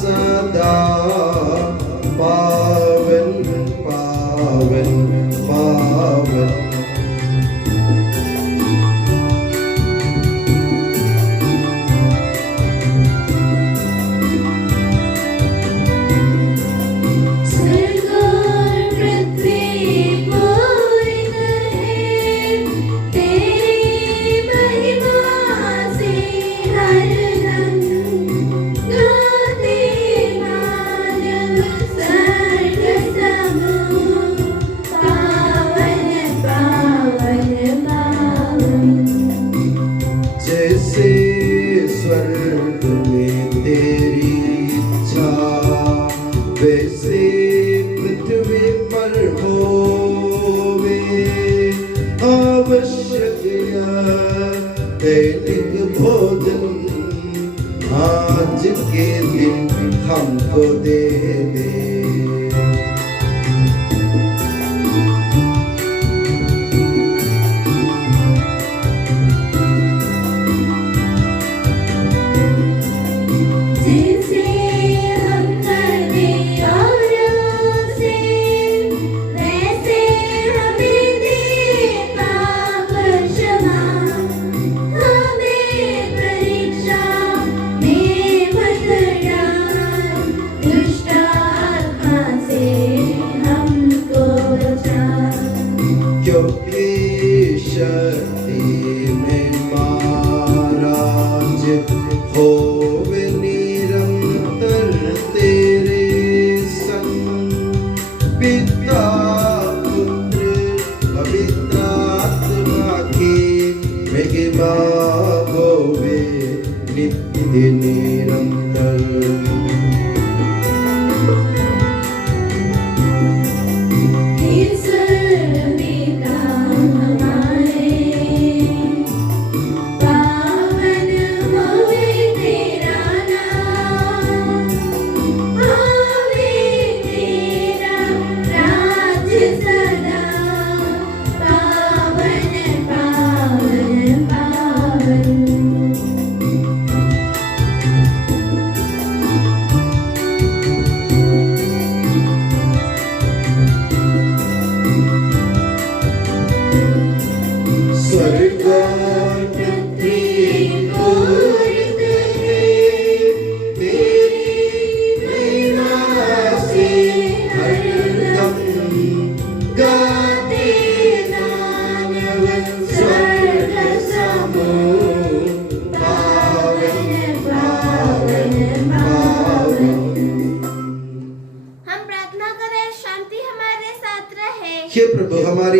सदा पावन पावन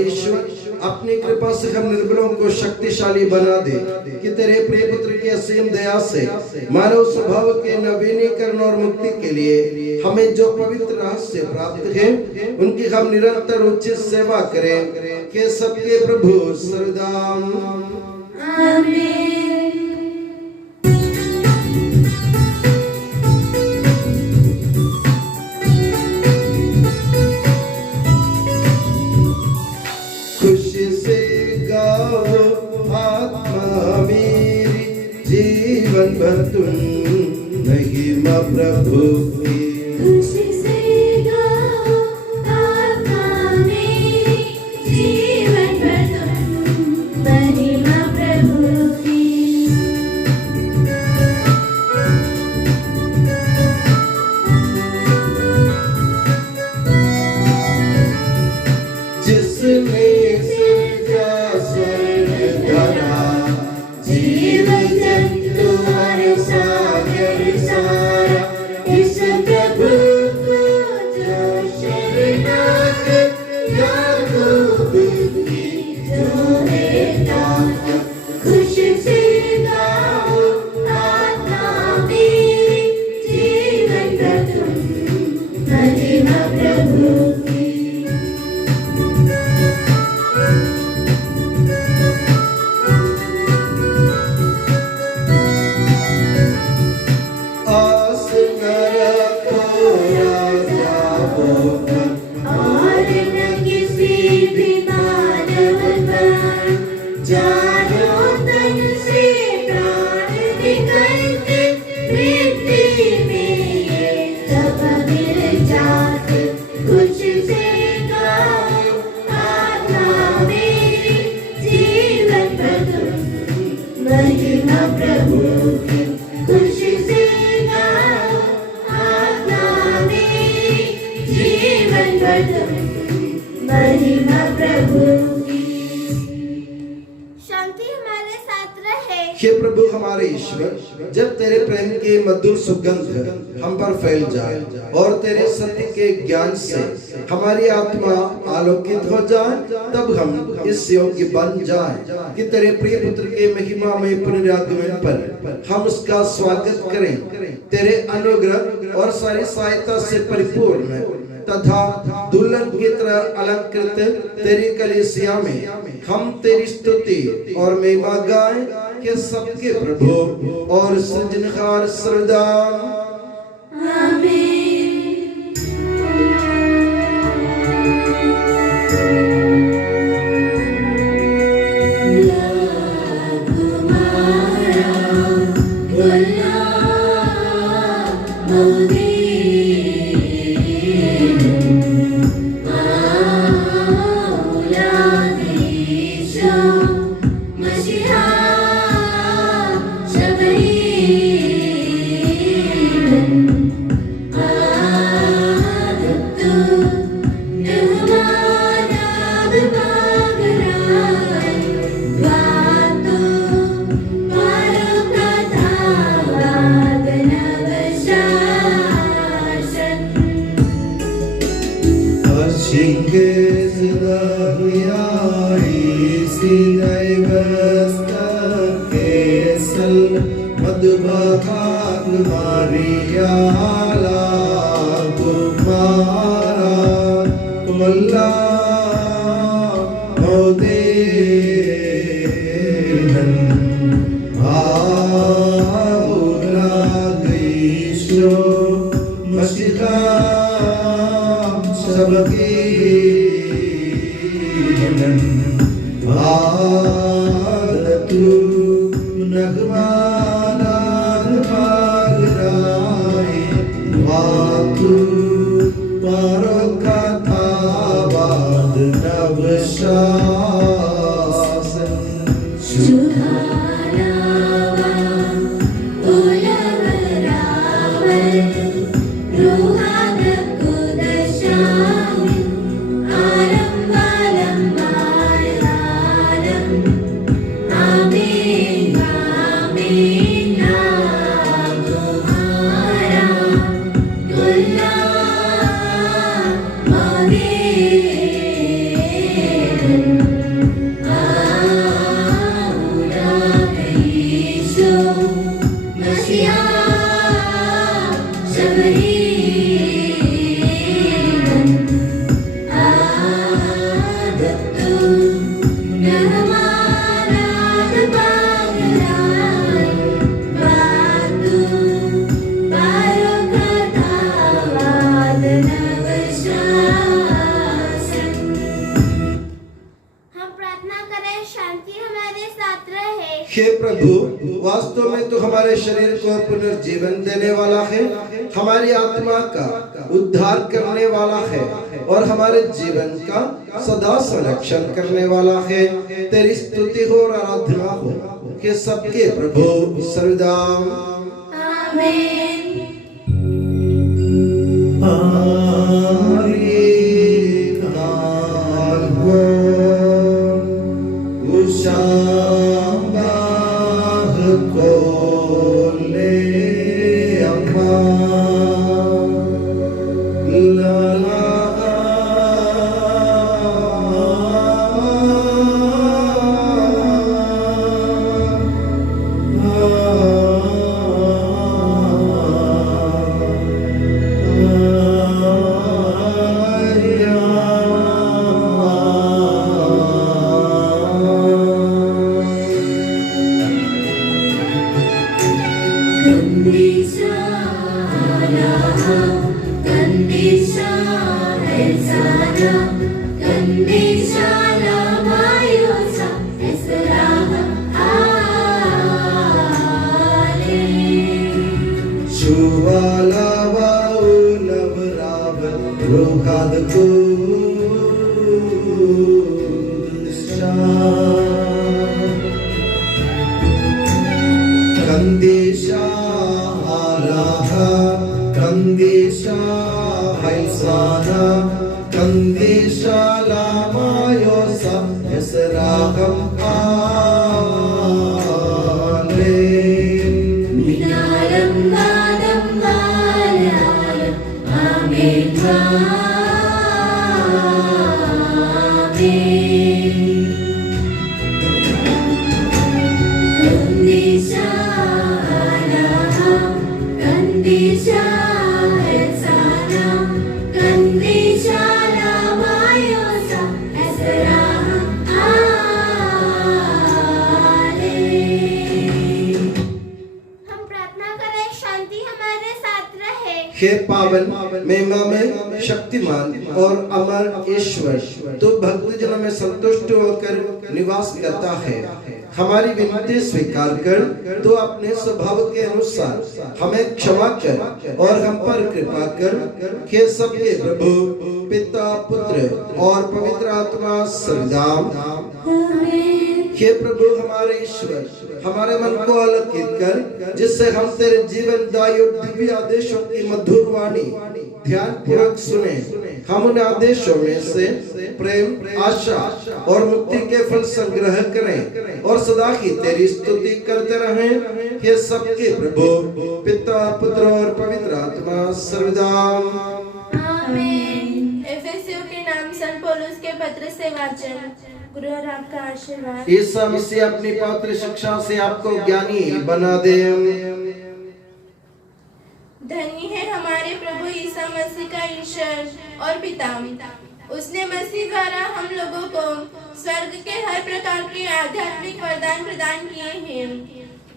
हमारे ईश्वर अपनी कृपा से हम निर्बलों को शक्तिशाली बना दे कि तेरे प्रिय पुत्र की असीम दया से मानव स्वभाव के नवीनीकरण और मुक्ति के लिए हमें जो पवित्र रहस्य प्राप्त है उनकी हम निरंतर उचित सेवा करें कि सबके प्रभु सर्वदा आमीन। खुशी से गाओ आत्मा मेरी जीवन भर तुम महिमा प्रभु की। खुशी से गाओ आत्मा मेरी जीवन भर तुम महिमा प्रभु की। जिसने जीवन जंतु और सागर सारा इस प्रभु को जो शरणागत याकूब की जो बेटा। खुशी से गाओ आत्मा मेरी जीवन भर तुम महिमा प्रभु की। आस न रखो राजा होकर और न किसी भी मानव पर, जानो तन से प्राण निकलते मृत्यु में ये सब मिल जाते। कुछ से गाओ आत्मा मेरी जीवन भर तुम महिमा प्रभु की। खुशी से गाओ आत्मा मेरी जीवन भर तुम महिमा प्रभु की। शांति हमारे साथ रहे। हे प्रभु हमारे ईश्वर, जब तेरे प्रेम की मधुर सुगंध हम पर फैल जाए और तेरे सत्य के ज्ञान से हमारी आत्मा आलोकित हो जाए, तब हम इस योग्य बन जाए कि तेरे प्रिय पुत्र के महिमामय पुनरागमन पर हम उसका स्वागत करें। तेरे अनुग्रह और सारी सहायता से परिपूर्ण तथा दुल्हन की तरह अलंकृत तेरी कलीसिया में हम तेरी स्तुति और महिमा गाएं कि सबके प्रभु और सृजनहार सर्वदा आमीन। आमीन आमीन। करें, शांति हमारे साथ रहे। हे प्रभु, वास्तव में तो हमारे शरीर को पुनर्जीवन देने वाला है, हमारी आत्मा का उद्धार करने वाला है और हमारे जीवन का सदा संरक्षण करने वाला है। तेरी स्तुति हो और आराधना हो कि सबके प्रभु सर्वदा। आमीन। हे पावन, महिमामय, शक्तिमान और अमर ईश्वर, तो भक्तजनों में संतुष्ट होकर निवास करता है। हमारी विनती स्वीकार कर तो अपने स्वभाव के अनुसार हमें क्षमा कर और हम पर कृपा कर। हे सबके प्रभु पिता, पुत्र और पवित्र आत्मा सर्वदा। हे प्रभु हमारे ईश्वर, हमारे मन को आलोकित कर, जिससे हम तेरे जीवनदायी और दिव्य आदेशों की मधुर वाणी ध्यान पूर्वक सुने। हम उन आदेशों में से प्रेम, आशा और मुक्ति के फल संग्रह करें और सदा ही तेरी स्तुति करते रहें। हे सबके प्रभु पिता, पुत्र और पवित्र आत्मा सर्वदा। आमीन। एफेसियों के नाम संत पौलुस के पत्र से वाचन। गुरु और आपका आशीर्वाद। ईसा मसीह अपनी पवित्र शिक्षा से आपको ज्ञानी बना दे। धन्य है हमारे प्रभु ईसा मसीह का ईश्वर और पिता। उसने मसीह द्वारा हम लोगों को स्वर्ग के हर प्रकार के आध्यात्मिक वरदान प्रदान किए हैं।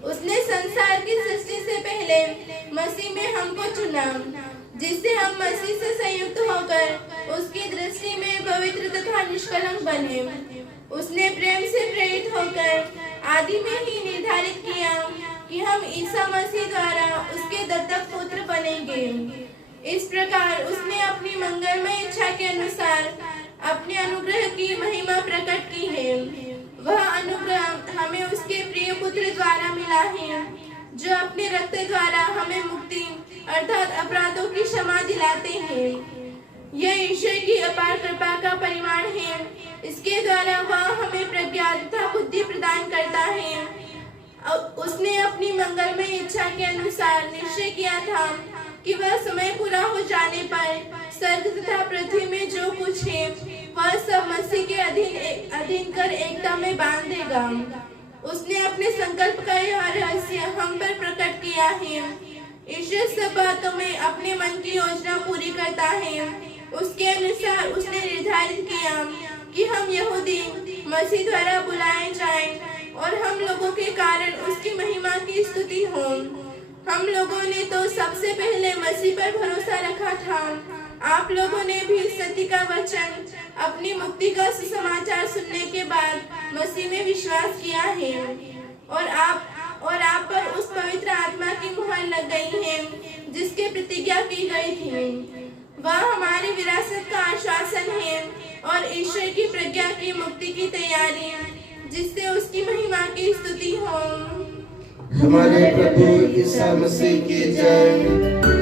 उसने संसार की सृष्टि से पहले मसीह में हमको चुना, जिससे हम मसीह से संयुक्त होकर उसकी दृष्टि में पवित्र तथा निष्कलंक बने। उसने प्रेम से प्रेरित होकर आदि में ही निर्धारित किया कि हम ईसा मसीह द्वारा उसके दत्तक पुत्र बनेंगे। इस प्रकार उसने अपनी मंगलमय इच्छा के अनुसार अपने अनुग्रह की महिमा प्रकट की है। वह अनुग्रह हमें उसके प्रिय पुत्र द्वारा मिला है, जो अपने रक्त द्वारा हमें मुक्ति अर्थात अपराधों की क्षमा दिलाते हैं। यह ईश्वर की अपार कृपा का परिमाण है। इसके द्वारा वह हमें प्रज्ञा तथा बुद्धि प्रदान करता है। उसने अपनी मंगलमय इच्छा के अनुसार निश्चय किया था कि वह समय पूरा हो जाने पर स्वर्ग तथा पृथ्वी में जो कुछ है वह सब मसीह के अधीन कर एकता में बांध देगा। उसने अपने संकल्प का यह रहस्य हम पर प्रकट किया है। ईश्वर सब बातों में अपने मन की योजना पूरी करता है। उसके अनुसार उसने निर्धारित किया कि हम यहूदी मसीह द्वारा बुलाए जाएं और हम लोगों के कारण उसकी महिमा की स्तुति हो। हम लोगों ने तो सबसे पहले मसीह पर भरोसा रखा था। आप लोगों ने भी सत्य का वचन अपनी मुक्ति का सुसमाचार सुनने के बाद मसीह में विश्वास किया है और आप पर उस पवित्र आत्मा की मुहर लग गई है जिसकी प्रतिज्ञा की गई थी। वह हमारी विरासत का आश्वासन है और ईश्वर की प्रज्ञा की मुक्ति की तैयारी जिससे उसकी महिमा की स्तुति हो। हमारे प्रभु ईसा मसीह की जय।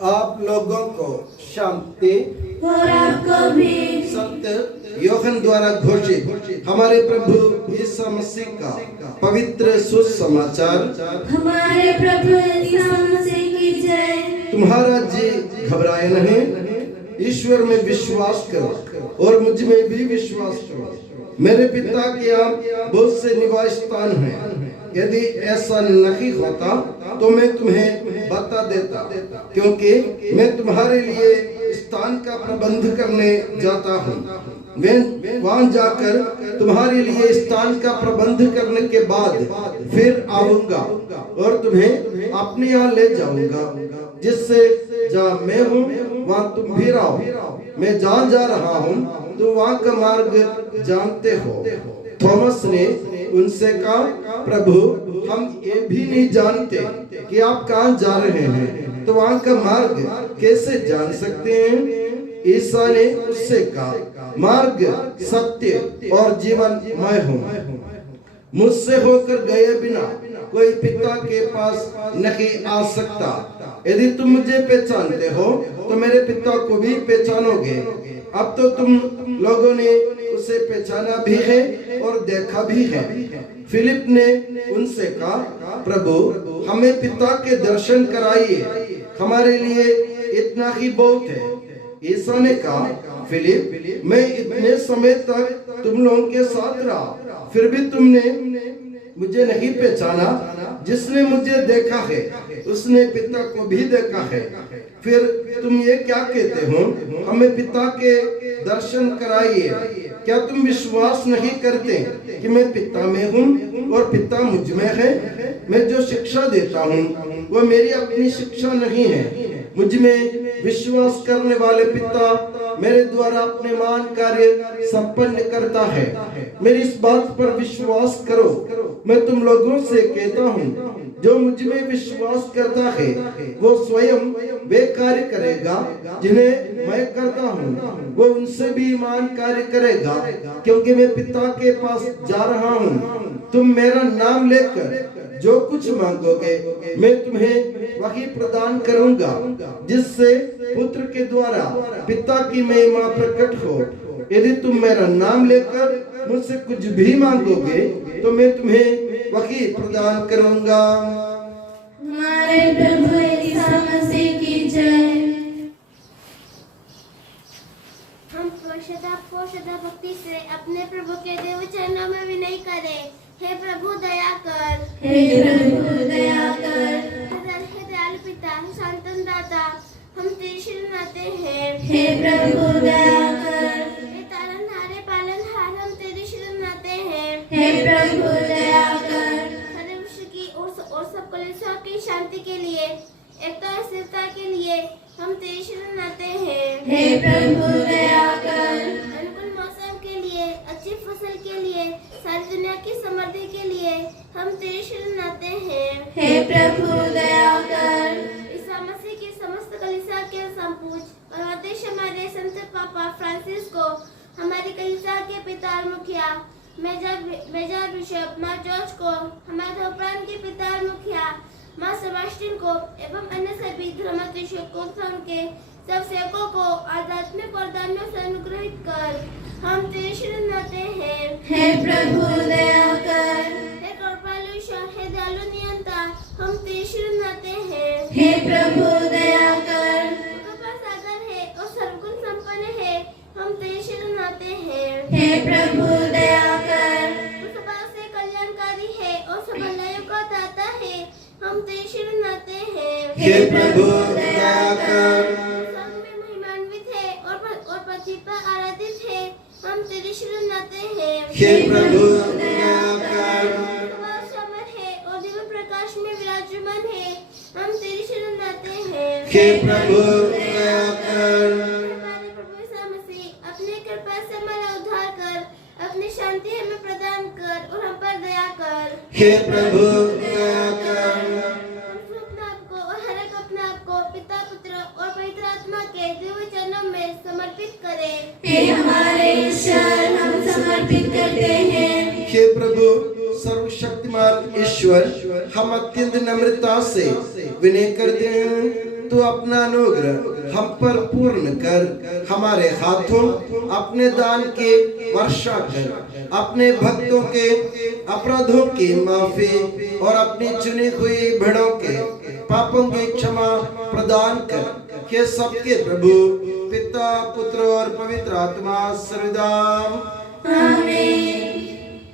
आप लोगों को शांति और आपको भी। संत यूहन्ना द्वारा घोषित हमारे प्रभु ईसा मसीह का पवित्र सुसमाचार। हमारे प्रभु ईसा मसीह की जय। तुम्हारा जी घबराए नहीं, ईश्वर में विश्वास करो और मुझ में भी विश्वास करो। मेरे पिता के यहाँ बहुत से निवास स्थान हैं। यदि ऐसा नहीं होता तो मैं तुम्हें बता देता, क्योंकि मैं तुम्हारे लिए स्थान का प्रबंध करने जाता हूँ। मैं वहां जाकर तुम्हारे लिए स्थान का प्रबंध करने के बाद फिर आऊंगा और तुम्हें अपने यहाँ ले जाऊंगा, जिससे जहाँ मैं हूँ वहाँ तुम भी रहो। मैं जहाँ जा रहा हूँ तो वहाँ का मार्ग जानते हो। थॉमस ने उनसे कहा, प्रभु हम ये भी नहीं जानते कि आप कहाँ जा रहे हैं, तो वहाँ का मार्ग कैसे जान सकते हैं? ईसा ने उससे कहा, मार्ग सत्य और जीवन मैं हूँ। मुझसे होकर गए बिना कोई पिता के पास नहीं आ सकता। यदि तुम मुझे पहचानते हो तो मेरे पिता को भी पहचानोगे। अब तो तुम लोगों ने उसे पहचाना भी है और देखा भी है। फिलिप ने उनसे कहा, प्रभु हमें पिता के दर्शन कराइए, हमारे लिए इतना ही बहुत है। ईसा ने कहा, फिलिप मैं इतने समय तक तुम लोगों के साथ रहा, फिर भी तुमने मुझे नहीं पहचाना। जिसने मुझे देखा है उसने पिता को भी देखा है। फिर तुम ये क्या कहते हो, हमें पिता के दर्शन कराइए? क्या तुम विश्वास नहीं करते कि मैं पिता में हूँ और पिता मुझ में है? मैं जो शिक्षा देता हूँ वो मेरी अपनी शिक्षा नहीं है। मुझ में विश्वास करने वाले पिता मेरे द्वारा अपने महान कार्य संपन्न करता है। मेरी इस बात पर विश्वास करो। मैं तुम लोगों से कहता हूँ, जो मुझ में विश्वास करता है वो स्वयं वे कार्य करेगा जिन्हें मैं करता हूँ, वो उनसे भी महान कार्य करेगा, क्योंकि मैं पिता के पास जा रहा हूँ। तुम मेरा नाम लेकर जो कुछ मांगोगे मैं तुम्हें वही प्रदान करूंगा, जिससे पुत्र के द्वारा पिता की महिमा प्रकट हो। यदि तुम मेरा नाम लेकर मुझसे कुछ भी मांगोगे तो मैं तुम्हें वही प्रदान करूंगा। हमारे प्रभु ईसा मसीह की जय। हम श्रद्धा भक्ति से अपने प्रभु के देव चरणों में विनय करें। हे प्रभु दया कर, हे प्रभु दया कर। हे दयालु पिता, हे शांतन दाता, हम तेरी शरण आते हैं। हे प्रभु दया कर, हे तारनहारे पालनहार, हम तेरी शरण आते हैं। हे प्रभु दया कर। सारे विश्व की और सब कलेशों की शांति के लिए, एकता और स्थिरता के लिए हम तेरी शरण आते हैं। हे प्रभु दया कर। अनुकूल मौसम के लिए, अच्छी फसल के लिए, सारी दुनिया की समृद्धि के लिए हम तेरी शरण आते हैं। हे प्रभु दया कर। ईसा मसीह की समस्त कलीसिया के संपूज और अध्यक्ष हमारे संत पापा फ्रांसिस को, हमारी कलीसिया के पिता और मुखिया मेजर बिशप माँ जॉर्ज को, हमारे धोपरान के पिता और मुखिया माँ सेबास्टिन को एवं अन्य सभी धर्माध्यक्षों के सब सेवकों को आध्यात्मिक वरदानों से अनुग्रहित कर हम तेरी शरण आते हैं। हे प्रभु दया कर। हे कृपालु ईश्वर, हे दयालु नियंता, हम तेरी शरण आते हैं। हे प्रभु दया कर। कृपा सागर है और सर्वगुण संपन्न है, हम तेरी शरण आते हैं। हे प्रभु दया कर। तू सदा से कल्याणकारी है और सब भलाइयों का दाता है, हम तेरी शरण आते हैं। हे प्रभु दया कर। स्वर्ग में महिमान्वित है और पृथ्वी पर आराधित है, हम तेरी शरण आते हैं। हे प्रभु दया कर। स्वभाव समर है और दिव्य प्रकाश में विराजमान है, हम तेरी शरण आते हैं। हे प्रभु दया कर। हमारे प्रभु यीशु मसीह, अपने कृपा से हमारा उद्धार कर, अपनी शांति हमें प्रदान कर और हम पर दया कर। हे प्रभु दया कर। हम अपने आप को और हर एक अपने आप को पिता, पुत्र और पवित्र आत्मा के दिव्य चरणों में समर्पित करें। हे हमारे ईश्वर, हम समर्पित करते हैं। हे प्रभु सर्वशक्तिमान ईश्वर, हम अत्यंत नम्रता से विनय करते हैं, तू अपना अनुग्रह हम पर पूर्ण कर, हमारे हाथों अपने दान के वर्षा कर, अपने भक्तों के अपराधों की माफी और अपनी चुनी हुई भेड़ों के पापों की क्षमा प्रदान कर। हे सबके प्रभु पिता, पुत्र और पवित्र आत्मा सर्वदा आमीन।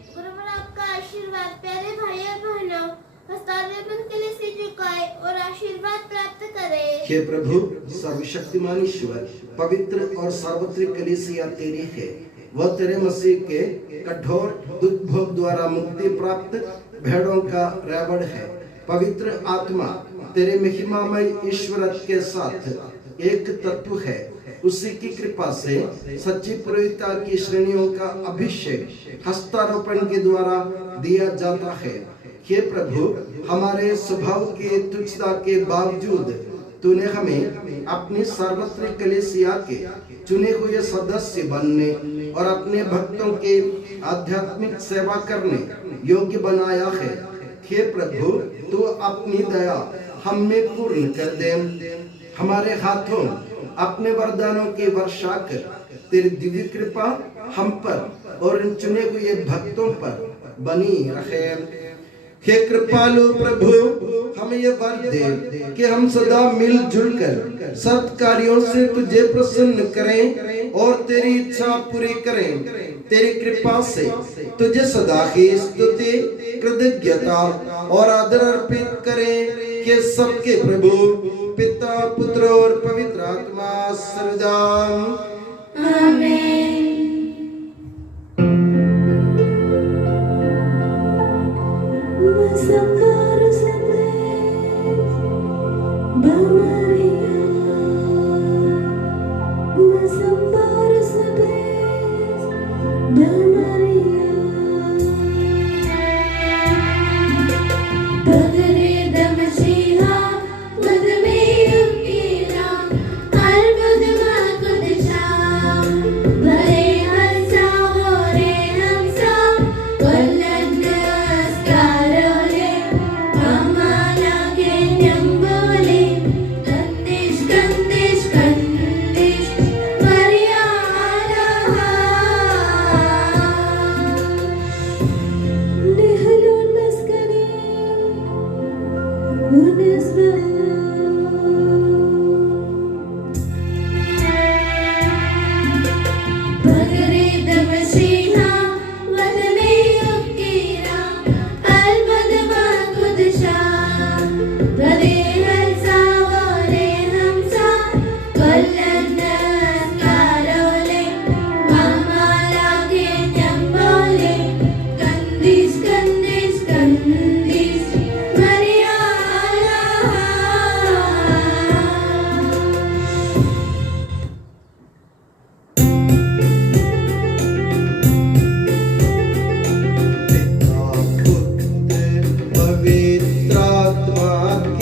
गुरुवर आपका आशीर्वाद प्यारे भाई और बहनों हस्तांतरण के लिए सिर झुकाए और आशीर्वाद प्राप्त करें। हे प्रभु सर्वशक्तिमान ईश्वर, पवित्र और सार्वत्रिक कलीसिया तेरी है, वह तेरे मसीह के कठोर दुख भोग द्वारा मुक्ति प्राप्त भेड़ों का रेवड़ है। पवित्र आत्मा तेरे महिमामय ईश्वर के साथ एक तत्व है, उसी की कृपा से सच्ची पुरोहिता की श्रेणियों का अभिषेक हस्तारोपण के द्वारा दिया जाता है। हे प्रभु, हमारे स्वभाव की तुच्छता के बावजूद तूने हमें अपनी सार्वत्रिक कलीसिया के चुने हुए सदस्य बनने और अपने भक्तों के आध्यात्मिक सेवा करने योग्य बनाया है। हे प्रभु, तू अपनी दया हम में पूर्ण कर दे, हमारे हाथों अपने वरदानों की वर्षा कर, तेरी दिव्य कृपा हम पर और इन चुने हुए भक्तों पर बनी रहे। हे कृपालु प्रभु, हमें ये वर दे कि हम सदा मिलजुल कर सत कार्यों से तुझे प्रसन्न करें और तेरी इच्छा पूरी करें। तेरी कृपा से तुझे सदा ही स्तुति, कृतज्ञता और आदर अर्पित करें कि सबके प्रभु पिता, पुत्र और पवित्र आत्मा सर्वदा आमीन।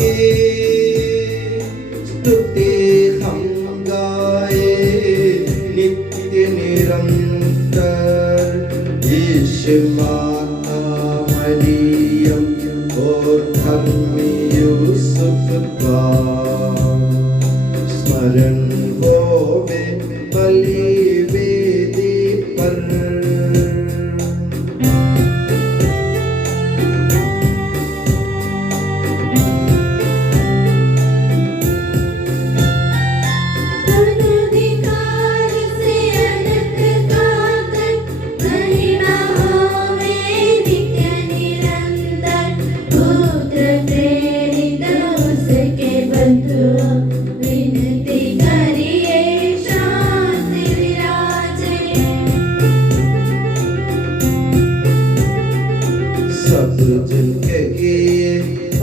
की स्तुति हम गाए नित्य निरंतर। यीशु माता मरियम और धर्मी यूसुफ का स्मरण होवे बलि वेदी पर। सब जन कहिए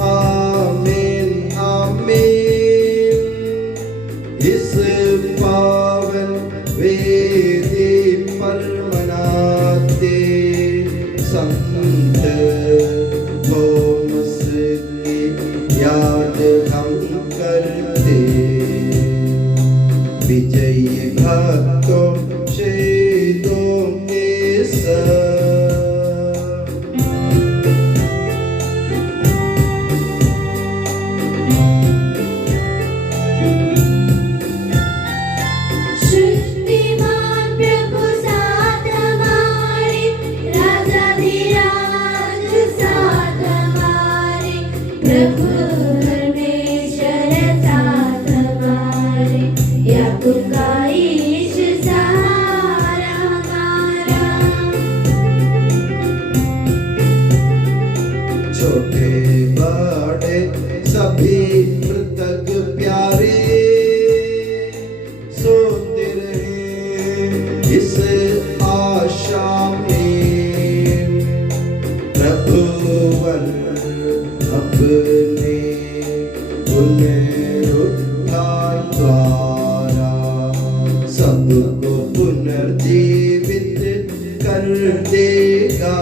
आमीन आमीन। इस पावन वेदी पर मनाते संत थोमस की याद हम करते। विजयी भक्तों शहीदों के संग छोटे बड़े सभी मृतक प्यारे सोते रहे इस आशा में। प्रभुवर अपने पुनरुत्थान द्वारा सबको पुनर्जीवित कर देगा।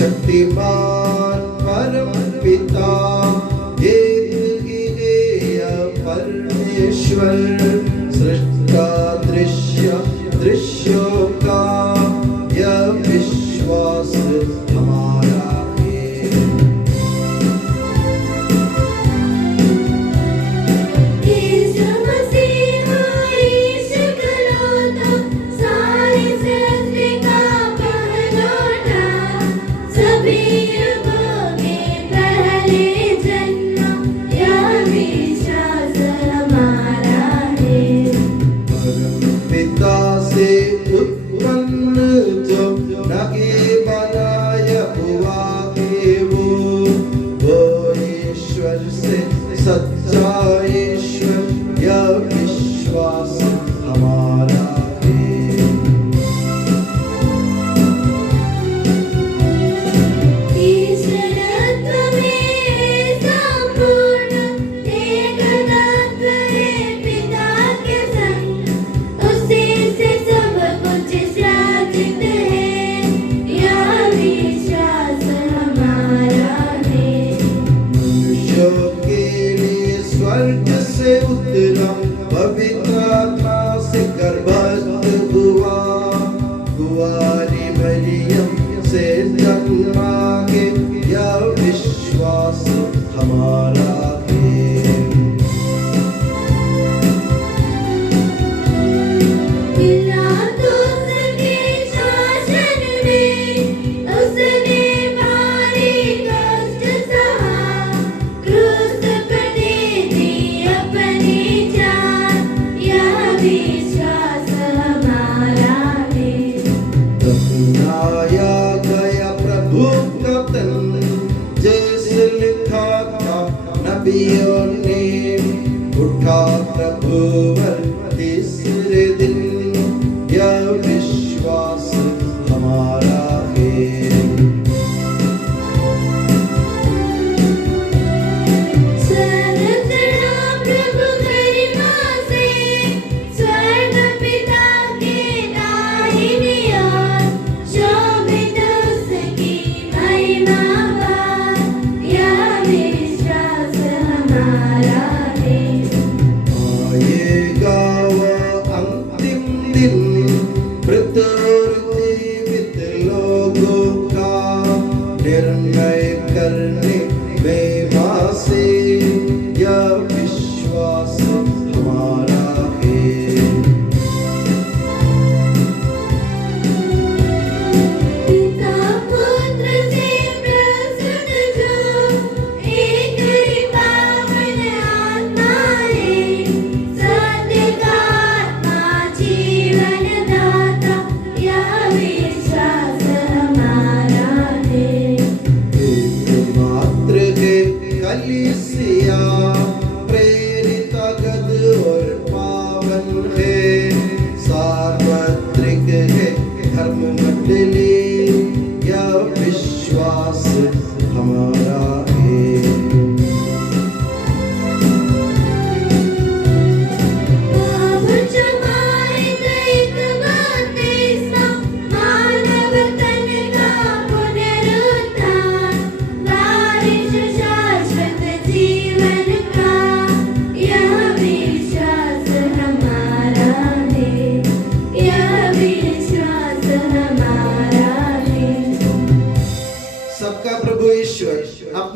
शक्तिमान परम पिता एक ही परमेश्वर सृष्टा दृश्यों का यह विश्वास हमारा है। पिता से उत्पन्न जो नगे बनाया हुआ है वो ईश्वर से सच्चा ईश्वर यह विश्वास हमारा है। पिता के संग उसी से सब कुछ सृजित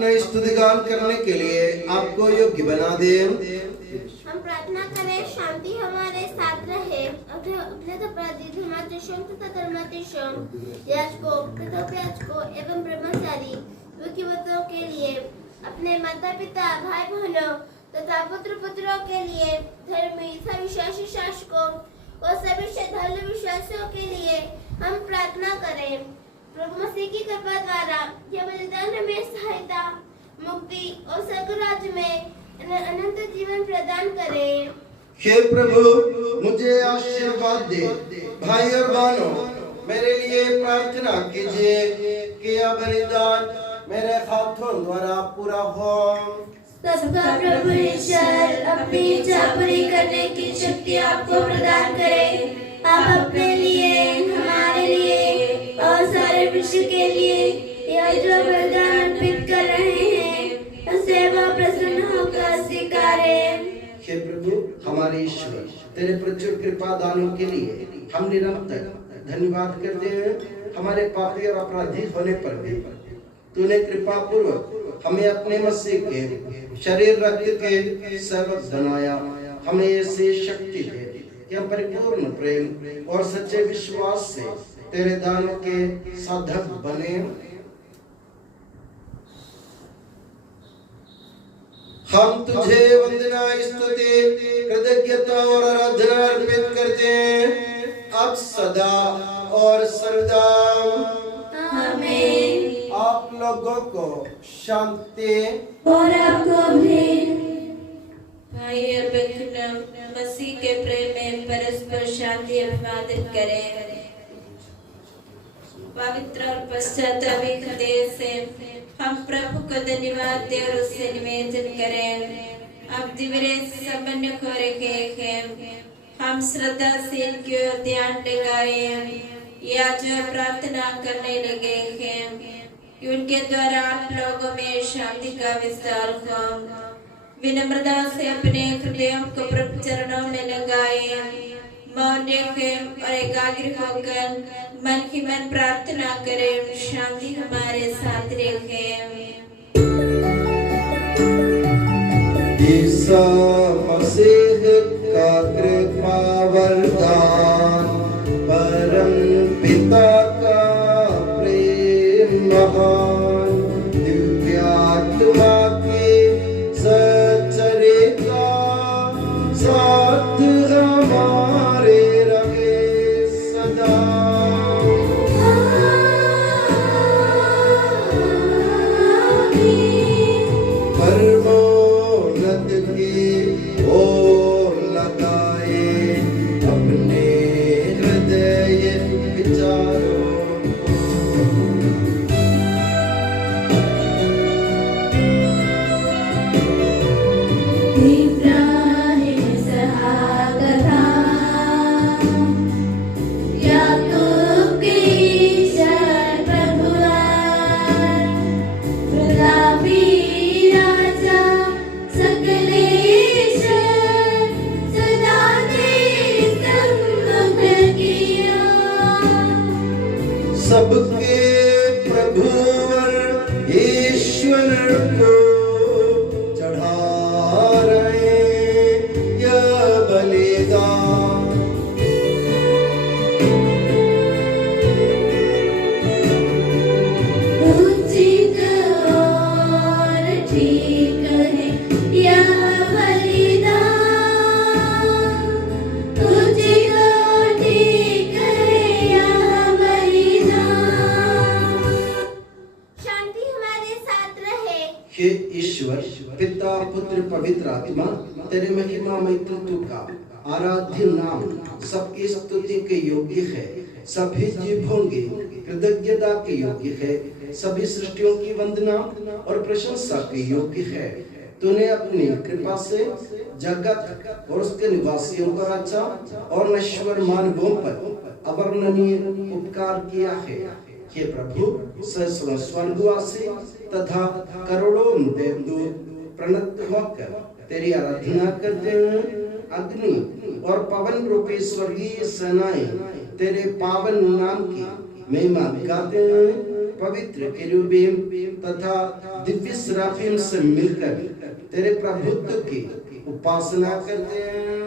अपना स्तुतिगान करने के लिए आपको योग्य बना दे। हम प्रार्थना करें, शांति हमारे साथ रहे। अपने अपराधी धर्माधीशों तथा धर्माधीशों, याजकों, याजकों एवं ब्रह्मचारी युवतियों के लिए, अपने माता पिता, भाई बहनों तथा पुत्र पुत्रों के लिए, धर्मी विश्वासी शासकों और सभी श्रद्धालु विश्वासियों के लिए हम प्रार्थना करें। प्रभु मसीह की कृपा द्वारा यह बलिदान हमें सहायता, मुक्ति और स्वर्ग राज्य में अनंत जीवन प्रदान करे। हे प्रभु, मुझे आशीर्वाद दे। भाई और बहनों, मेरे लिए प्रार्थना कीजिए कि यह बलिदान मेरे हाथों द्वारा पूरा हो। सबका प्रभु ईश्वर अपनी इच्छा पूरी करने की शक्ति आपको प्रदान करे। आप अपने लिए, हमारे लिए और सारे विश्व के लिए यह जो बलिदान अर्पित कर रहे हैं, उसे वह प्रसन्न होकर स्वीकारे। हे प्रभु हमारे ईश्वर, तेरे प्रचुर कृपा दानों के लिए हम निरंतर धन्यवाद करते हैं। हमारे पापी और अपराधी होने पर भी तूने कृपा पूर्वक हमें अपने मसीह के शरीर रक्त के सेवक बनाया। हमें ऐसी शक्ति दे कि हम परिपूर्ण प्रेम और सच्चे विश्वास से तेरे दानों के साधक बने। हम तुझे वंदना, स्तुति, कृतज्ञता और आराधना अर्पित करते हैं, अब सदा और सर्वदा। आमीन। आप लोगों को शांति। और आपको भी। भाई और बहनों, मसीह के प्रेम में परस्पर शांति अभिवादन करें। पवित्र और पश्चातापी हृदय से हम प्रभु को धन्यवाद दें और उससे निवेदन करें। अब दिव्य सामान्य को रखे हैं, हम श्रद्धा से इनकी ओर ध्यान लगाए या जो प्रार्थना करने लगे हैं कि उनके द्वारा आप लोगों में शांति का विस्तार हो। विनम्रता से अपने हृदयों को प्रभु चरणों में लगाए, मौन रहें और एकाग्र होकर मन ही मन प्रार्थना करें। शांति हमारे साथ रहे। ईसा मसीह का कृपा वरदान, परम पिता का प्रेम महान, दिव्य आत्मा की सचरिता साथ हमारे रहे सदा। परमोन्नत की ओर लगाए अपने हृदय विचारों। इब्राहिम सहागता याकूब की ईश्वर प्रभुवान, प्रतापी राजा सकलेश्वर, सदा तेरे सम्मुख किया। सबके प्रभु और ईश्वर को चढ़ा रहे यह बलिदान। उचित और ठीक है यह बलिदान, उचित और ठीक है यह बलिदान। शांति हमारे साथ रहे। हे ईश्वर, पिता, पुत्र, पवित्र आत्मा, तेरे महिमामय तत्व का आराध्य नाम सबकी स्तुति के योग्य है। सभी जीव होंगे कृतज्ञता के योग्य है। सभी सृष्टियों की वंदना और प्रशंसा के योग्य है। तूने अपनी कृपा से जगत और उसके निवासियों पर रचा और नश्वर मानवों पर अवर्णनीय उपकार किया है। हे प्रभु, सहस्रों स्वर्गवासी तथा करोड़ों देवदूत प्रणत होकर तेरी आराधना करते हैं। अग्नि और पवन रूपी स्वर्गीय सेनाएं तेरे पावन नाम की महिमा गाते हैं। पवित्र केरूबीम तथा दिव्य सराफीम से मिलकर तेरे प्रभुत्व की उपासना करते हैं।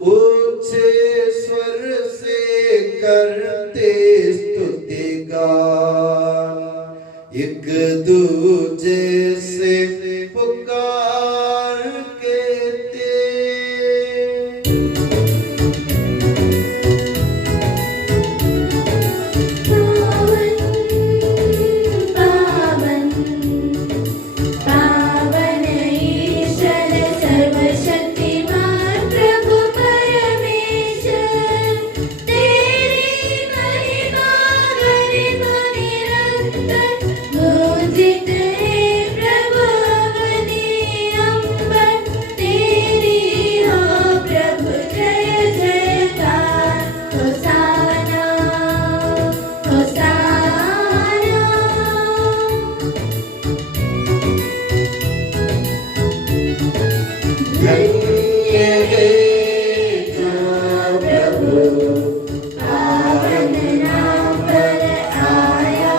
ऊंचे स्वर से करते स्तुति गान, एक दूजे से पुकार कहते। पावन पावन पावन ईश्वर सर्वशक्तिमान प्रभु परमेश्वर, तेरी महिमा गरिमा निरंतर गूंजित है प्रभु अवनी अंबर, तेरी हो प्रभु जय जयकार। होसाना होसाना। धन्य है जो प्रभु पावन नाम पर आया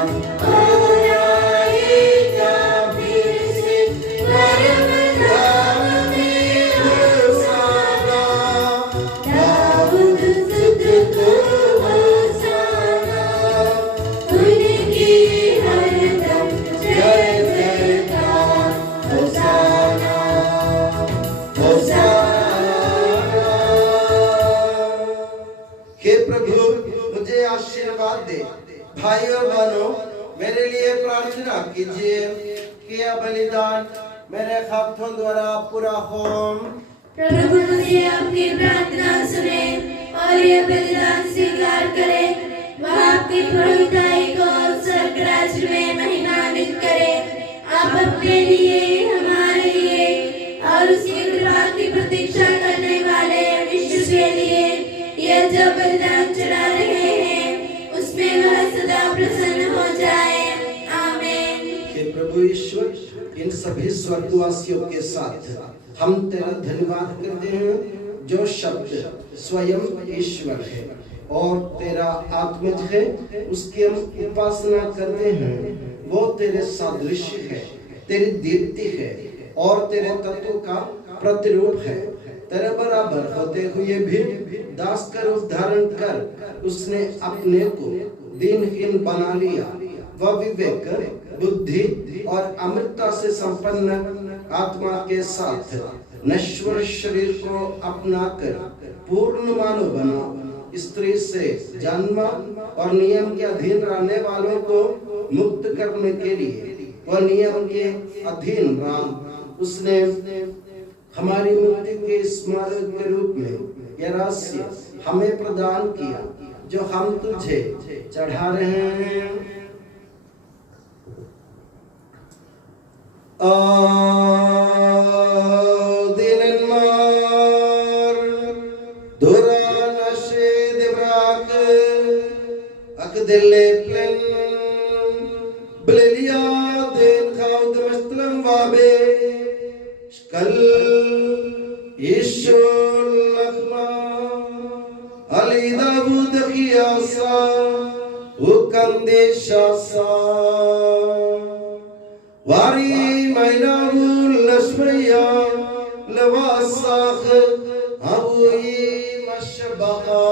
और आएगा फिर से परम धाम में होसाना। दाऊद सुत को होसाना, उनकी हरदम जय जयकार। होसाना हे प्रभु मुझे आशीर्वाद दे। भाइयों बहनों, मेरे लिए प्रार्थना कीजिए कि यह बलिदान मेरे हाथों द्वारा पूरा हो। प्रभु मुझे आपकी प्रार्थना सुने और ये बलिदान स्वीकार करे। वह आपकी प्रभुताई को स्वर्ग राज्य में महिमान्वित करे। आप अपने लिए, हमारे लिए और उसकी कृपा की प्रतीक्षा करने वाले विश्व के लिए यह जो बलिदान चढ़ा रहे हैं, उसमें वह सदा प्रसन्न हो जाए। आमीन। हे प्रभु ईश्वर, इन सभी स्वर्गवासियों के साथ हम तेरा धन्यवाद करते हैं, जो शब्द स्वयं ईश्वर है और तेरा आत्मज है, उसकी हम उपासना करते हैं। वो तेरे सादृश्य है, तेरी दीप्ति है और तेरे तत्व का प्रतिरूप है। तेरे बराबर होते हुए भी दास का रूप धारण कर उसने अपने को दीनहीन बना लिया। वह विवेक, बुद्धि और अमृतता से संपन्न आत्मा के साथ नश्वर शरीर को अपनाकर पूर्ण मानव बना। स्त्री से जन्म और नियम के अधीन रहने वालों को मुक्त करने के लिए वह नियम के अधीन रहा। उसने हमारी मुक्ति के स्मारक के रूप में यह रहस्य हमें प्रदान किया, जो हम तुझे चढ़ा रहे हैं। Wari mainahul lasmaya lawasakh abui mashbaqa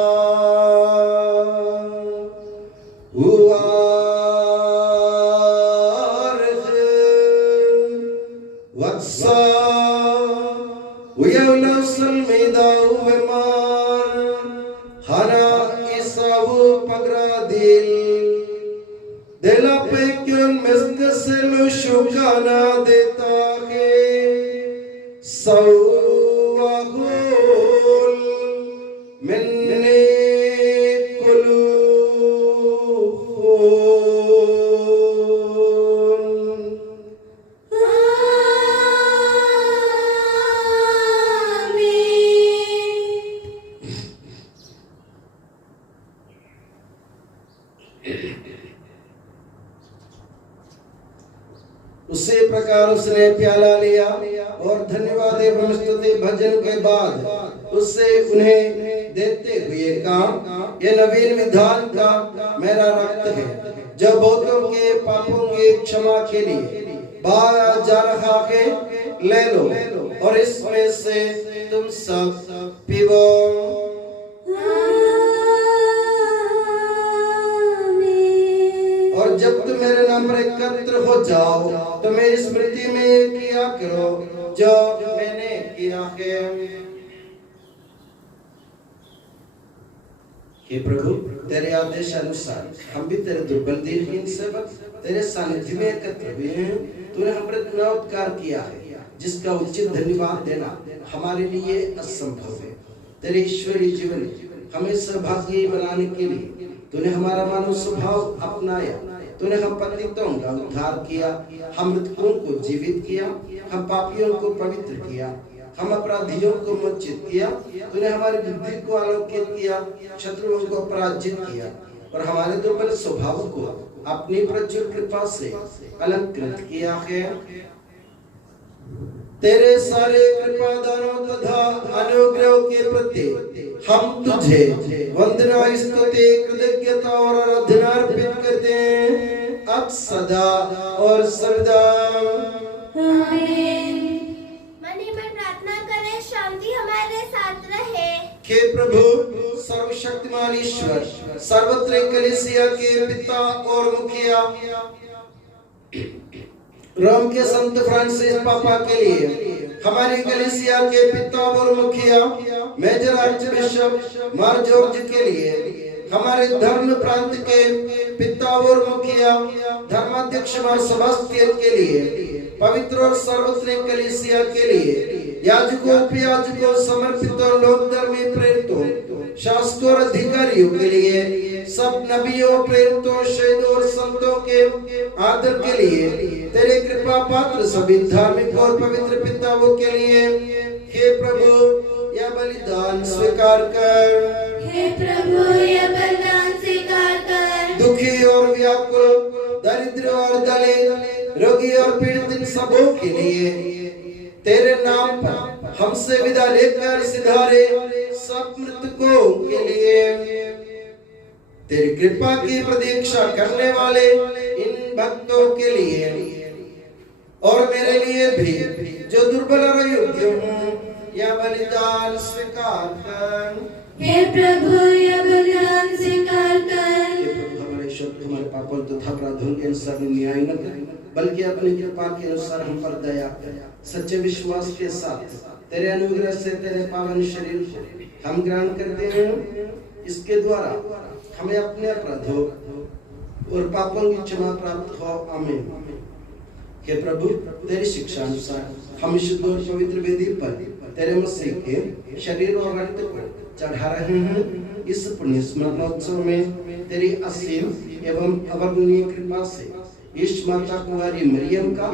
uarikh watsa uyawla salmida umar hana isavu pagradil Dela pekyon mesdeselu shukana deta ke sawahul minne kulun. उसी प्रकार उसने प्याला लिया और धन्यवाद एवं स्तुति भजन के बाद उससे उन्हें देते हुए काम, ये नवीन विधान का मेरा रक्त है जो बहुतों के पापों की क्षमा के लिए बहाया जा रहा है। ले लो और इसमें से तुम सब पीवो। और जब तुम मेरे नाम पर एकत्र हो जाओ तो मेरी स्मृति में ये किया करो जो मैंने किया है। हे प्रभु, तेरे आदेश अनुसार हम भी तेरे दुर्बल दीनहीन सेवक तेरे सानिध्य में एकत्र हुए हैं। तूने हम पर इतना उपकार किया है जिसका उचित धन्यवाद देना हमारे लिए असंभव है। तेरे ईश्वरीय जीवन हमें सहभागी बनाने के लिए तूने हमारा मानव स्वभाव अपनाया। तूने हम पतितों का उद्धार किया, हम मृतकों को जीवित किया, हम पापियों को पवित्र किया, हम अपराधियों को मोचित किया। तूने हमारी बुद्धि को आलोकित किया, शत्रुओं को पराजित किया और हमारे दुर्बल स्वभाव को अपनी प्रचुर कृपा से अलंकृत किया है। तेरे सारे कृपा दानों तथा अनुग्रह के प्रति हम तुझे वंदना, स्तुति, कृतज्ञता और आराधना अर्पित करते हैं अब सदा और सर्वदा। आमीन। मन ही मन प्रार्थना करें, शांति हमारे साथ रहे। हे प्रभु सर्वशक्तिमान ईश्वर, सर्वत्र कलीसिया के पिता और मुखिया रोम के संत फ्रांसिस पापा के लिए, हमारी कलीसिया के पिता और मुखिया मेजर आर्चबिशप मार जॉर्ज के लिए, हमारे धर्म प्रांत के पिता और मुखिया धर्माध्यक्ष मार सेबास्टियन के लिए, पवित्र और सर्वत्र कलीसिया के लिए, याजकों, उपयाजकों, समर्पित और लोकधर्मी प्रेरितों, शासकों और अधिकारियों के लिए, सब नबियों, प्रेरितों, शहीदों और संतों के आदर के लिए, तेरे कृपा पात्र सभी धार्मिक और पवित्र पिताओं के लिए, हे प्रभु यह बलिदान स्वीकार कर। हे प्रभु यह बलिदान स्वीकार कर। दुखी और व्याकुल, दरिद्र और दलित, रोगी और पीड़ित इन सबों के लिए तेरे नाम पर हमसे विदा लेकर सिधारे सब मृतकों के लिए, तेरी कृपा की प्रतीक्षा करने वाले इन भक्तों के लिए और मेरे लिए भी जो दुर्बल और अयोग्य हूँ, यह बलिदान स्वीकार कर। हे प्रभु यह बलिदान स्वीकार कर। हमारे ईश्वर हमारे पापों तथा अपराधों के अनुसार न्याय न करे, बल्कि अपनी कृपा के अनुसार हम पर दया कर। सच्चे विश्वास के साथ तेरे अनुग्रह से तेरे पावन शरीर को हम ग्रहण करते हैं। इसके द्वारा हमें अपने अपराधों और पापों की क्षमा प्राप्त हो। आमीन। हे प्रभु, तेरी शिक्षा अनुसार हम शुद्ध और पवित्र वेदी पर तेरे मसीह के शरीर और रक्त को चढ़ा रहे हैं। इस पुण्य स्मरणोत्सव में तेरी असीम एवं अवर्णनीय कृपा से इस माता कुंवारी मरियम का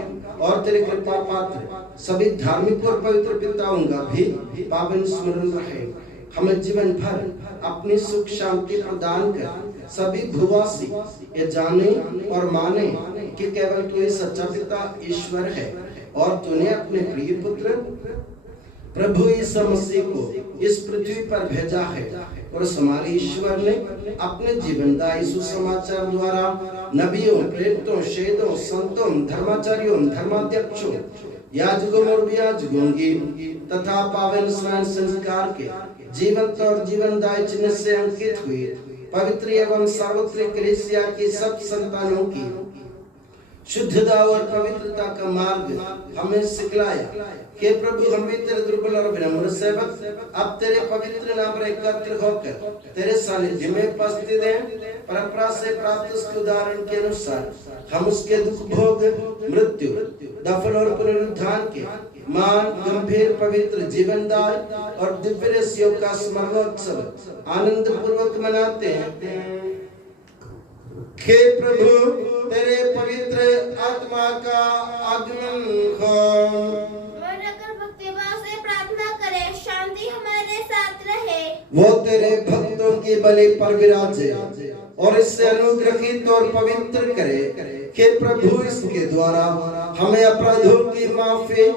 और तेरे कृपा पात्र सभी धार्मिक और पवित्र पिताओं का भी पावन स्मरण रहे। हमें जीवन भर अपनी सुख शांति प्रदान कर सभी भूवासी ये जाने और माने कि केवल तू ही सच्चा पिता ईश्वर है और तूने अपने प्रिय पुत्र प्रभु यीशु मसीह को इस पृथ्वी पर भेजा है और हमारे ईश्वर ने अपने जीवनदायी सुसमाचार द्वारा नबियों, प्रेरितों, शहीदों, संतों, धर्माचार्यों, धर्माध्यक्षों, याजकों और याजकों की तथा पावन स्नान संस्कार के जीवंत और जीवनदायी चिन्ह से अंकित हुई पवित्र एवं सार्वत्रिक कलीसिया की सब संतानों की शुद्धता और पवित्रता का मार्ग हमें सिखलाया। हे प्रभु, हम भी तेरे दुर्बल और विनम्र सेवक अब तेरे पवित्र नाम पर एकत्र होकर तेरे सानिध्य में उपस्थित हैं। परंपरा से प्राप्त उसके उदाहरण के अनुसार हम उसके दुख भोग, मृत्यु, दफन और पुनरुत्थान के मान, गंभीर पवित्र जीवनदाय और दिव्य रहस्यों का स्मरणोत्सव आनंद पूर्वक मनाते हैं। हे प्रभु, तेरे पवित्र आत्मा का आगमन हो। भक्तिभाव से प्रार्थना करें, शांति हमारे साथ रहे। वो तेरे भक्तों की बलि पर विराजे और इससे अनुग्रहित और पवित्र करे। हे प्रभु, इसके द्वारा हमें अपराधों की माफी,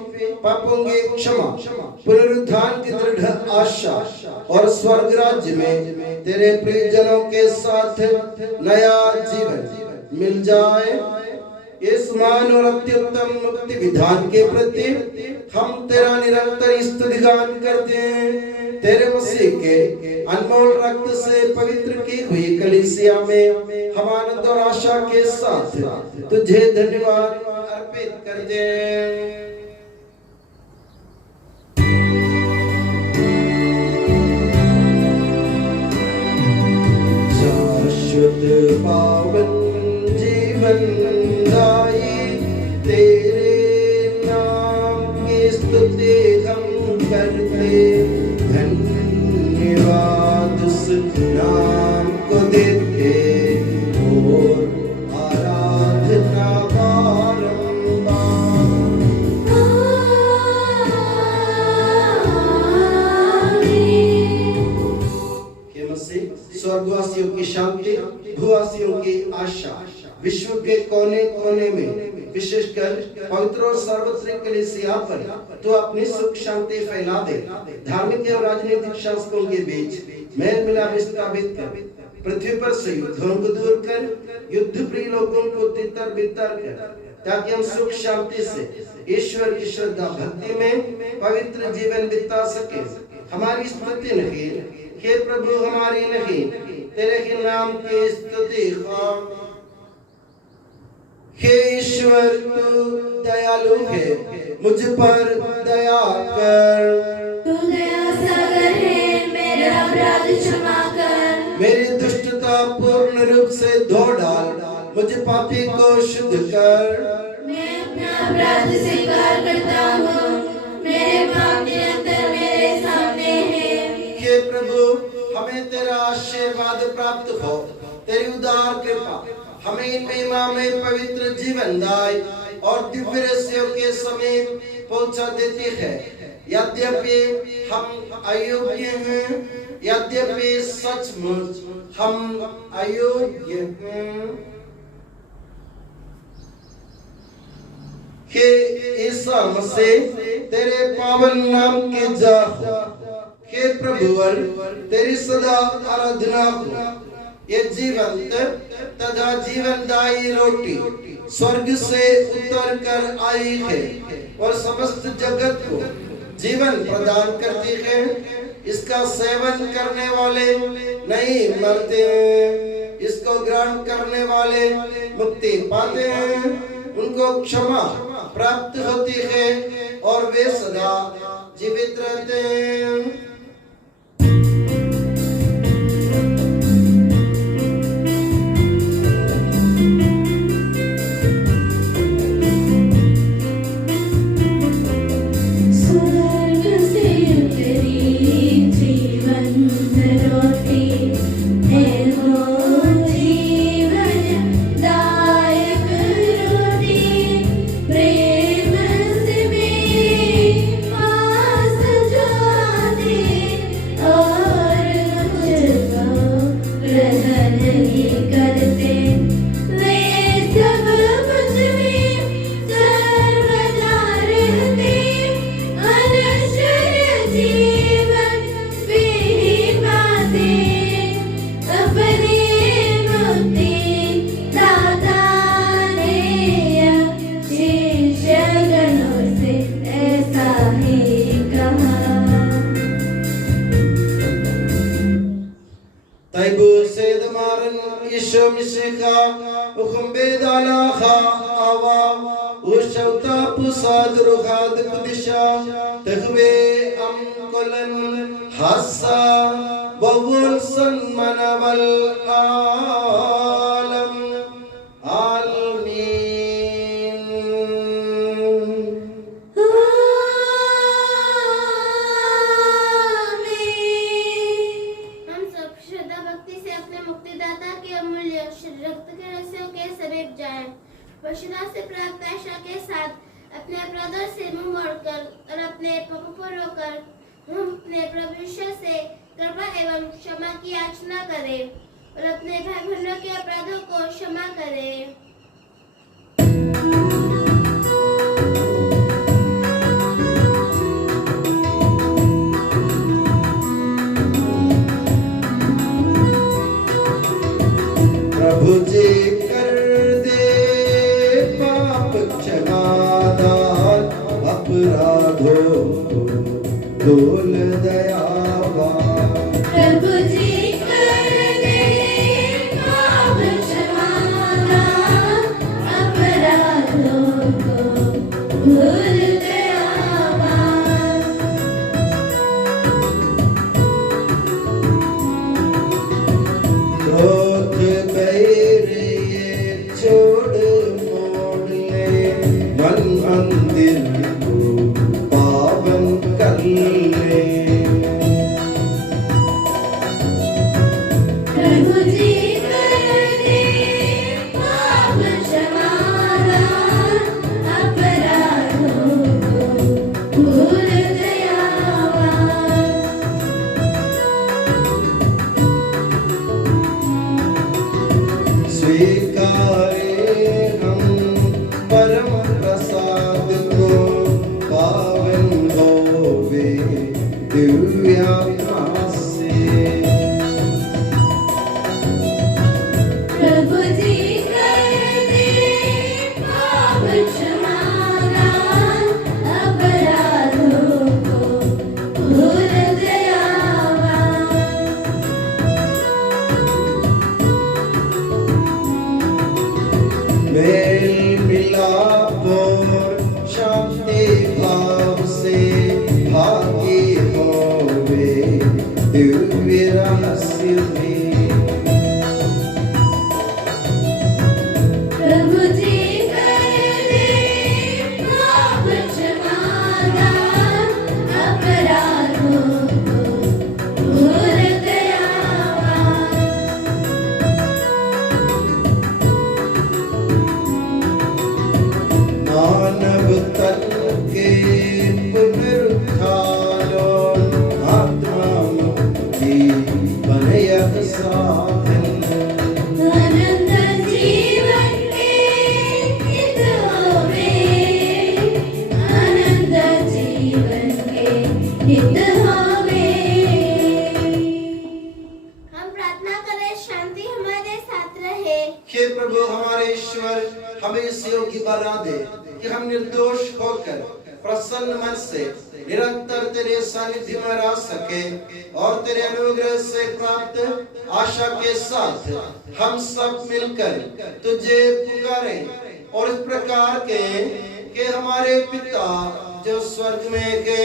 पापों की क्षमा, पुनरुत्थान की दृढ़ आशा और स्वर्ग राज्य में तेरे प्रियजनों के साथ नया जीवन मिल जाए। इस मान और अत्युत्तम मुक्ति विधान के प्रति हम तेरा निरंतर स्तुतिगान करते हैं। तेरे मसीह के अनमोल रक्त से पवित्र की हुई कलीसिया में हम आनंद और आशा के साथ तुझे धन्यवाद अर्पित करते हैं। शाश्वत पावन जीवन दाई तेरे नाम की स्तुति हम करते, धन्यवाद उस नाम को देते और आराधना बारंबार। हे मसीह, स्वर्गवासियों की शांति, भूवासियों की आशा, विश्व के कोने कोने में विशेषकर पवित्र और सार्वत्रिक कलीसिया पर तो अपनी सुख शांति फैला दे। धार्मिक और राजनीतिक शासकों के बीच मेल मिलाप स्थापित कर, पृथ्वी पर से युद्धों को दूर कर, युद्ध प्रिय लोगों को तितर बितर कर, ताकि हम सुख शांति से ईश्वर की श्रद्धा भक्ति में पवित्र जीवन बिता सके। हमारी स्तुति नहीं, हे प्रभु, हमारी नहीं, तेरे ही नाम की स्तुति हो। हे ईश्वर, तू दयालु है, मुझ पर दया कर। तू दया सागर है, मेरा अपराध क्षमा कर। मेरी दुष्टता पूर्ण रूप से धो डाल, मुझ पापी को शुद्ध कर। मैं अपना अपराध स्वीकार करता हूँ, मेरे पाप निरंतर मेरे सामने हैं। हे प्रभु, हमें तेरा आशीर्वाद प्राप्त हो। तेरी उदार कृपा हमें इन महिमा में पवित्र जीवन दाय और दिव्य रहस्यों के समीप पहुंचा देती है। यद्यपि हम अयोग्य हैं, यद्यपि सचमुच हम अयोग्य हैं, हे ईसा मसीह, तेरे पावन नाम की जय हो। हे प्रभुवर, तेरी सदा आराधना हो। ये जीवंत तथा जीवनदायी रोटी स्वर्ग से उतर कर आई है और समस्त जगत को जीवन प्रदान करती है। इसका सेवन करने वाले नहीं मरते हैं, इसको ग्रहण करने वाले मुक्ति पाते हैं, उनको क्षमा प्राप्त होती है और वे सदा जीवित रहते हैं। और अपने भाई बहनों के अपराधों को क्षमा करे। प्रभु जी कर दे पाप क्षमादान, अपराधों को भूल दयावान। प्रभु जी कर दे पाप क्षमादान, अपराधों को भूल दयावान। क्रोध बैर ये छोड़ मोड़ ले, मन मंदिर को पावन कर ले। प्रभु जी कर दे पाप क्षमादान, अपराधों को भूल दयावान। स्वीकारे हम परम प्रसाद को, पावन होवे दिव्यात्मा से। प्रभु जी कर दे पाप क्षमादान, अपराधों को भूल दयावान। मेल मिलाप और शांति भाव से भागी होवे दिव्य रहस्य में। प्रभु जी कर दे पाप क्षमादान, अपराधों को भूल दयावान। मानव तन के पुनरुत्थान और आत्मा मुक्ति बने यह साधन। अनंत जीवन के हित होवे, अनंत जीवन के हित होवे। हम प्रार्थना करें, शांति हमारे साथ रहे। हे प्रभु हमारे ईश्वर, हमें इस योग्य बना दे कि हम निर्दोष होकर प्रसन्न मन से निरंतर तेरे सानिध्य में रह सके और तेरे अनुग्रह से प्राप्त आशा के साथ हम सब मिलकर तुझे पुकारें और इस प्रकार के कि हमारे पिता जो स्वर्ग में के,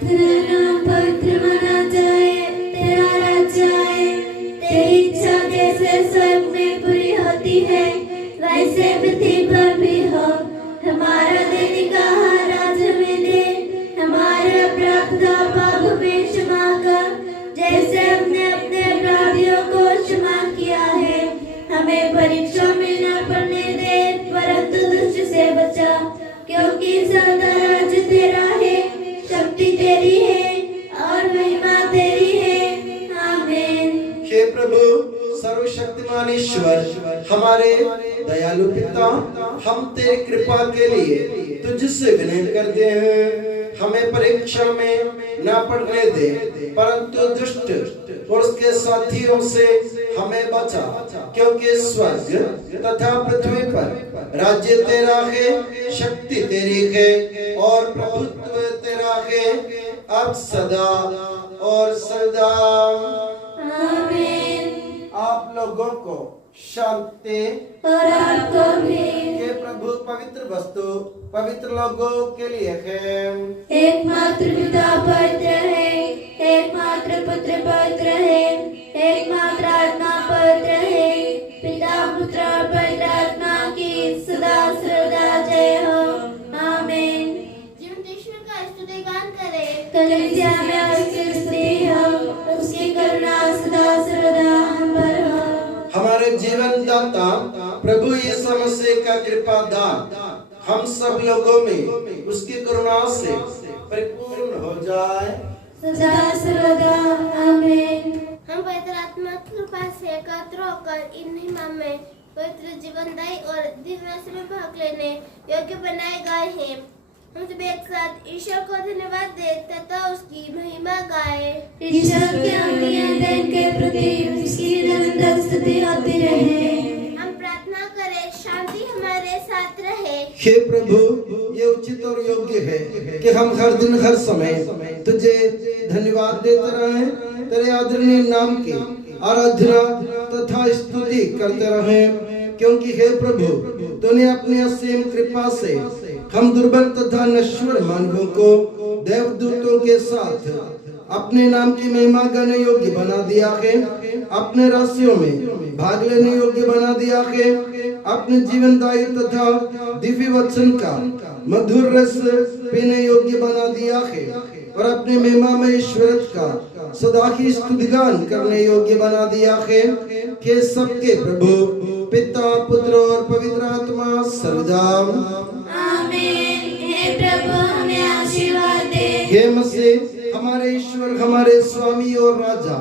तेरा नाम पवित्र माना जाए, तेरा राज्य आए, तेरी इच्छा जैसे स्वर्ग में पूरी होती है वैसे पृथ्वी पर भी हो। हमारा दैनिक आहार आज हमें दे, हमारे अपराध पाप में क्षमा कर, जैसे हमने अपने अपराधियों को क्षमा किया है। हमें परीक्षा में न पड़ने दे, परंतु दुष्ट से बचा, क्योंकि सदा राज्य तेरा है, शक्ति तेरी है और महिमा तेरी है। आमीन। हे प्रभु सर्वशक्तिमान ईश्वर, हमारे दयालु पिता, हम तेरी कृपा के लिए तुझसे विनय करते हैं। हमें परीक्षा में न पड़ने दे, परंतु दुष्ट और उसके साथियों से हमें बचा, क्योंकि स्वर्ग तथा पृथ्वी पर राज्य तेरा है, शक्ति तेरी है और प्रभुत्व तेरा है, अब सदा और सदा। आमीन। आप लोगों को शांति और आपको भी। के प्रभु पवित्र वस्तु पवित्र लोगों के लिए है। एकमात्र पिता पवित्र है, एकमात्र पुत्र पवित्र है, एकमात्र आत्मा पवित्र है। पिता पुत्र और पवित्र आत्मा की सदा सर्वदा जय हो। आमीन। जीवन ईश्वर का स्तुतिगान करें। कलीसिया में उसकी स्तुति हो, उसकी करुणा सदा सर्वदा हम पर हो। हमारे जीवन दाता प्रभु यीशु मसीह का कृपा दान हम सब लोगों में उसकी करुणा से परिपूर्ण हो जाए। सदा सर्वदा आमीन। हम पवित्र आत्मा की कृपा से एकत्र होकर इन महिमा में पवित्र जीवनदायी और दिव्य में भाग लेने योग्य बनाए गए हैं। हम सब एक साथ ईश्वर को धन्यवाद दे तथा उसकी महिमा गाए। ईश्वर के अगली अध्ययन के प्रति उसकी निरंतर स्तुति होती रहे। हम प्रार्थना करें शांति हमारे साथ रहे। हे प्रभु, ये उचित और योग्य है कि हम हर दिन हर समय तुझे धन्यवाद देते रहें, तेरे आदरणीय नाम की आराधना तथा स्तुति करते रहें, क्योंकि हे प्रभु, तूने अपनी असीम कृपा से हम दुर्बल तथा नश्वर मानवों को देवदूतों के साथ अपने नाम की महिमा गाने योग्य बना दिया है, अपने रहस्यों में भाग लेने योग्य बना दिया है, अपने जीवनदायी तथा दिव्य वचन का मधुर रस पीने योग्य बना दिया है और अपने महिमा में ईश्वरत का सदा ही स्तुतिगान करने योग्य बना दिया है कि सबके प्रभु पिता पुत्र और पवित्र आत्मा सर्वदा आमीन। हे प्रभु, हमें आशीर्वाद दे। हे मसीह, हमारे ईश्वर, हमारे स्वामी और राजा,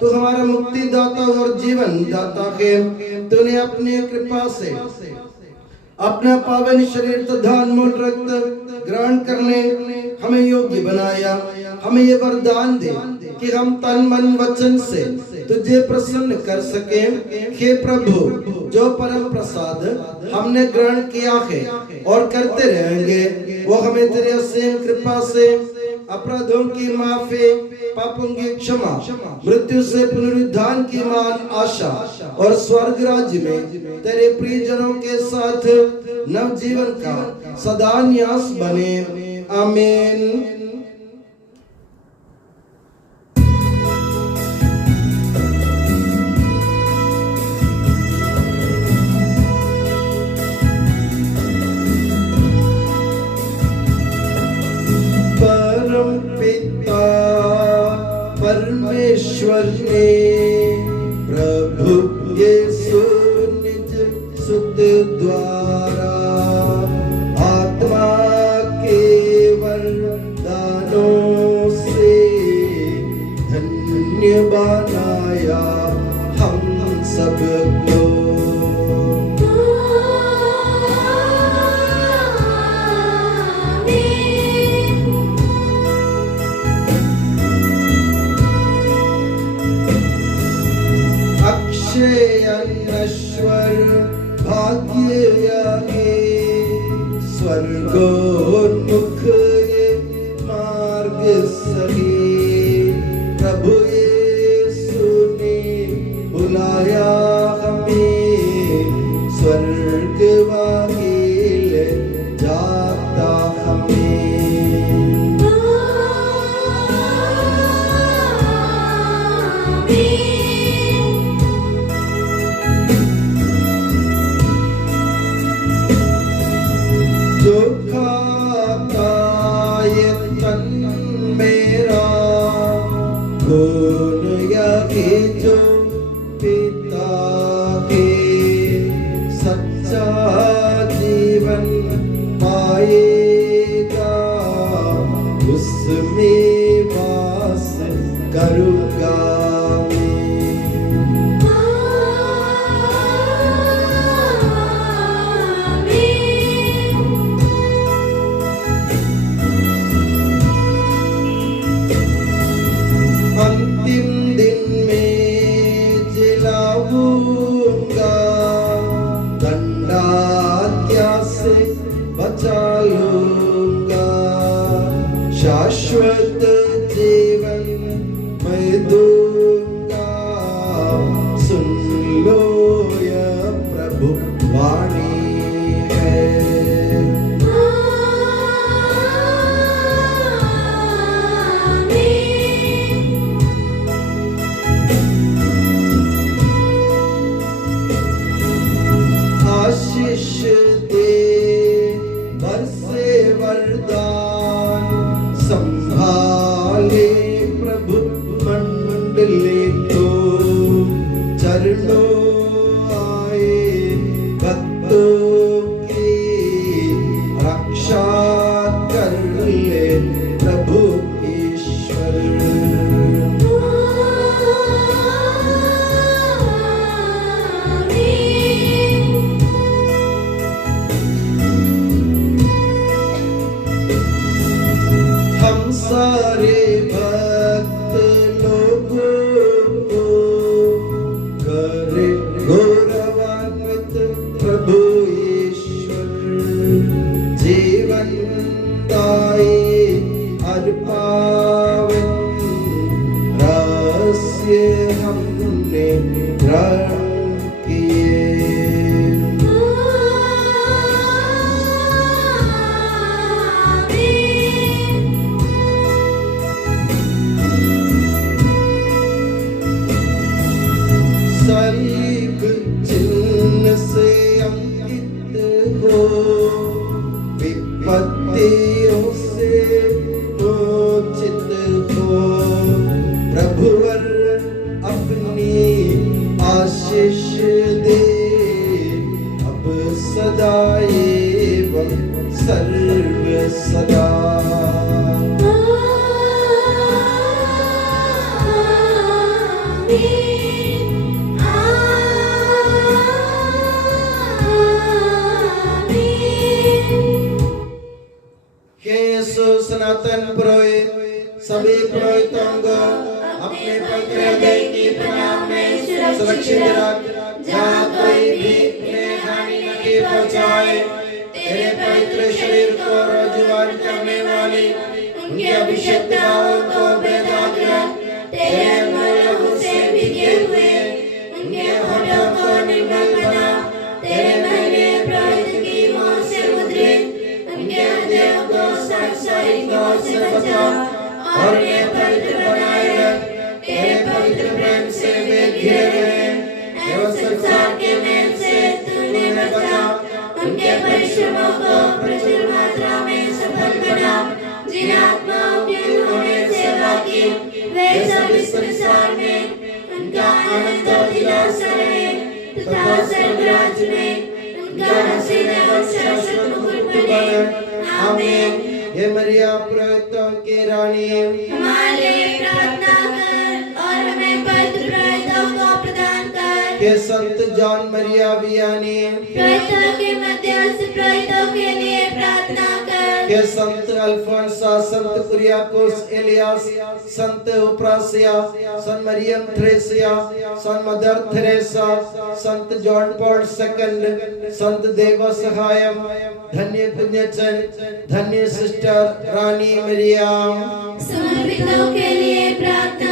तो हमारा मुक्तिदाता और जीवन दाता है। तूने अपनी कृपा से अपना पावन शरीर तथा अनमोल रक्त ग्रहण करने हमें योग्य बनाया। हमें ये वरदान दे कि हम तन मन वचन से तुझे प्रसन्न कर सके। हे प्रभु, जो परम प्रसाद हमने ग्रहण किया है और करते रहेंगे, वो हमें तेरे असीम कृपा से अपराधों की माफी, पापों की क्षमा, मृत्यु से पुनरुत्थान की मान आशा और स्वर्ग राज्य में तेरे प्रियजनों के साथ नव जीवन का सदा न्यास बने। आमीन। परम पिता परमेश्वर ने प्रभु यीशु निज सुत द्वारा आत्मा के वरदानों से धन्य बनाया हम सबको। अनश्वर भाग्य यागे स्वर्गोन्मुख मार्ग सही, प्रभु यीशु ने बुलाया हमें स्वर्ग वाहिल जाता हमें। जो खाता ये तन मेरा खून यागे जो पिता के सच्चा जीवन पाएगा, उसमें वास करूँगा। अंतिम दिन में जिलाऊंगा, दंडाज्ञा से बचा लूंगा, शाश्वत जीवन मैं दूंगा। सुन लो यह प्रभु वाणी है। आशीष दे बरसे वरदान, संभाले प्रभु मंडली को, चरणों आए भक्तों की रक्षा कर ले प्रभु ईश्वर। सत्य हमने ग्रहण किए। सलीब चिन्ह से अंकित हो, विपत्तियों से मोचित हो, प्रभुवर अपनी आशीष दे, अब सदा एवं सर्व सदा। सनातन पुरोहित सभी पुरोहितों को अपने पवित्र हृदय की प्रणाम में सुरक्षित रख, जहाँ कोई भी उन्हें हानि नहीं पहुँचाए। तेरे पवित्र शरीर को रोजुवार करने वाली उनकी अभिषेक्ताओं को बेदाग रख, तेरे अनमोल लहू से भीगे हुए उनके होठों को निर्मल बना, तेरे महिमे पुरोहित की मोह से मुद्रित उनके हृदयों को सांसारिक मोह से बचा और उन्हें पवित्र बनाए रख। तेरे पवित्र प्रेम से वे घिरे रहे एवं संसार के मेल से तूने बचा। उनके परिश्रमों को प्रचुर मात्रा में सफल बना। जिन आत्माओं की उन्होंने सेवा की वे सब इस संसार में उनका आनंद और दिलासा रहे तथा स्वर्गराज में उनका हसीन एवं शाश्वत मुकुट बने। आमीन। हे मरिया पुरोहितों की रानी, हमारे लिए प्रार्थना कर और हमें पवित्र पुरोहितों को प्रदान कर। के संत जॉन मरिया वियानी, पुरोहितों के मध्यस्थ पुरोहितों के लिए प्रार्थना कर। के संत अल्फोंसा, संत कुरियाकोस एलियास, संत उप्रासिया, संत मरियम थ्रेसिया, संत मदर थेरेसा, संत जॉन पॉल सेकंड, संत देवा सहायम, धन्य पुण्यचन, धन्य सिस्टर रानी मरिया, समर्पितों के लिए प्रार्थना